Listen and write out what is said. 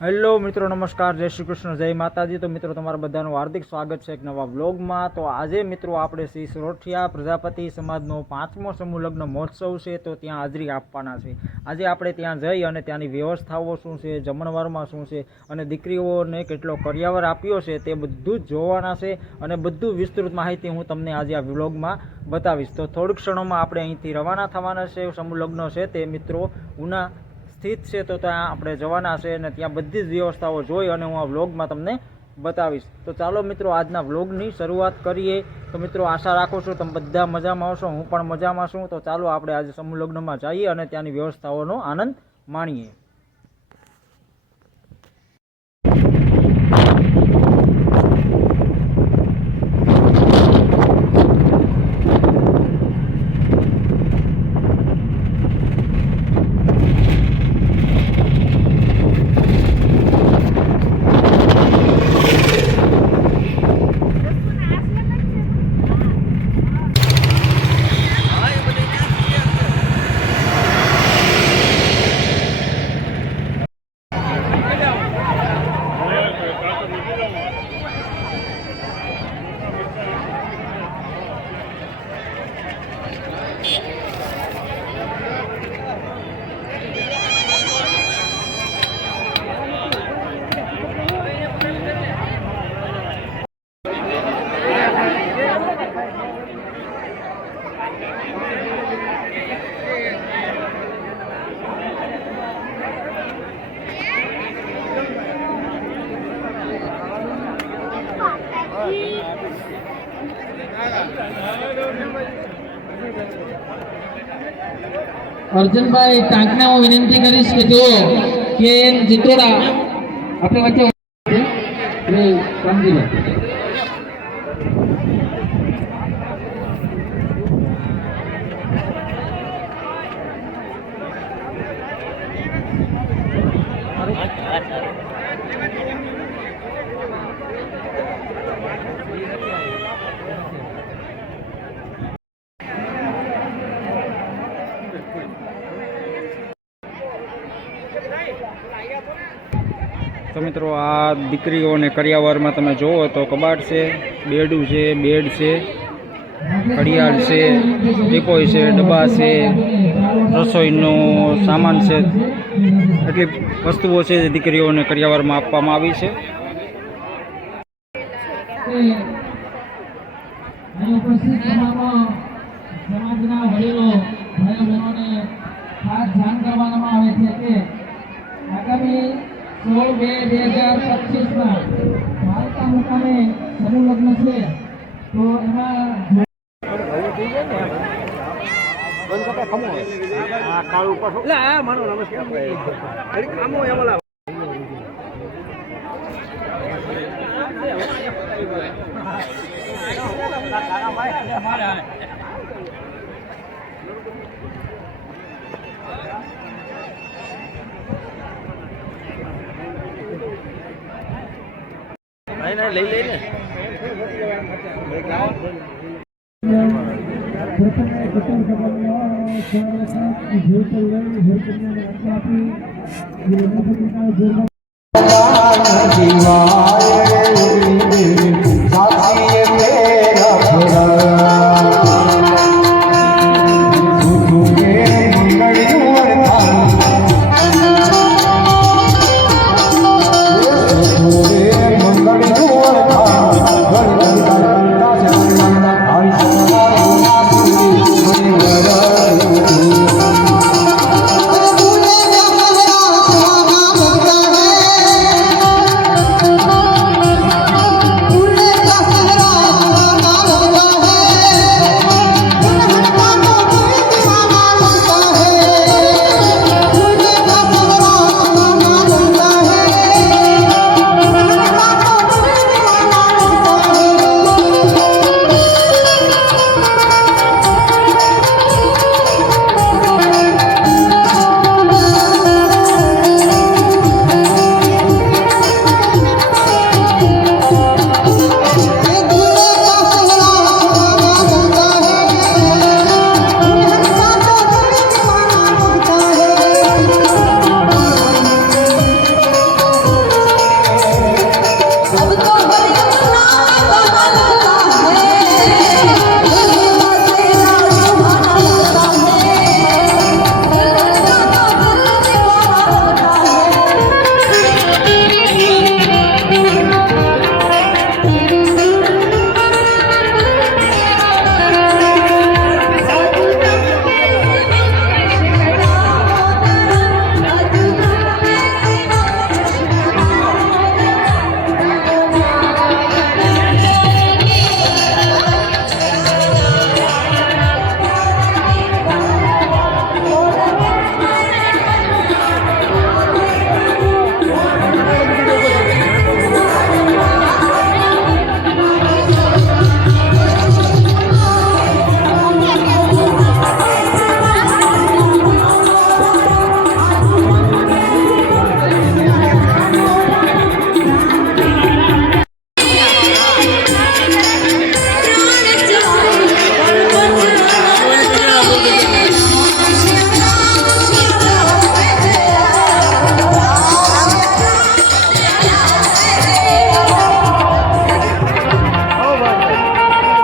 હેલો મિત્રો, નમસ્કાર, જય શ્રી કૃષ્ણ, જય માતાજી। તો મિત્રો તમારા બધાનું હાર્દિક સ્વાગત છે એક નવા વ્લોગમાં। તો આજે મિત્રો આપણે શ્રી સોરઠિયા પ્રજાપતિ સમાજનો 5મો સમૂહ લગ્ન મહોત્સવ છે, તો ત્યાં હાજરી આપવાના છે। આજે આપણે ત્યાં જઈ અને ત્યાંની વ્યવસ્થાઓ શું છે, જમણવારમાં શું છે અને દીકરીઓને કેટલો કરિયાવર આપ્યો છે તે બધું જ જોવાના છે અને બધું વિસ્તૃત માહિતી હું તમને આજે આ વ્લોગમાં બતાવીશ। તો થોડીક ક્ષણોમાં આપણે અહીંથી રવાના થવાના છે। સમૂહ લગ્ન છે તે મિત્રો ઉના સ્થિત છે, તો ત્યાં આપણે જવાના છે અને ત્યાં બધી જ વ્યવસ્થાઓ જોઈ અને હું આ વ્લોગમાં તમને બતાવીશ। તો ચાલો મિત્રો આજના વ્લોગની શરૂઆત કરીએ। તો મિત્રો આશા રાખું છું તમે બધા મજામાં આવશો, હું પણ મજામાં છું। તો ચાલો આપણે આજે સમૂહ લગ્નમાં જઈએ અને ત્યાંની વ્યવસ્થાઓનો આનંદ માણીએ। અર્જુનભાઈ ટાંકને હું વિનંતી કરીશ કે જો કે જીતોડા આપણે વચ્ચે કામગીરી તો મિત્રો આ દીકરીઓને કરિયાવરમાં તમે જુઓ તો કબાટ છે, બેડું છે, બેડ છે, ઘડિયાળ છે, ટીપોય છે, ડબ્બા છે, રસોઈનો સામાન છે, એટલી વસ્તુઓ છે જે દીકરીઓને કરિયાવરમાં આપવામાં આવી છે। સમાજના વડીલો ભાઈઓ બહેનોને ખાસ ધ્યાન કરવામાં આવે છે કે આગામી 16/2/2025 ભારતા મુકામે સમૂહ લગ્ન છે, તો એમાં લઈ લઈને જીવા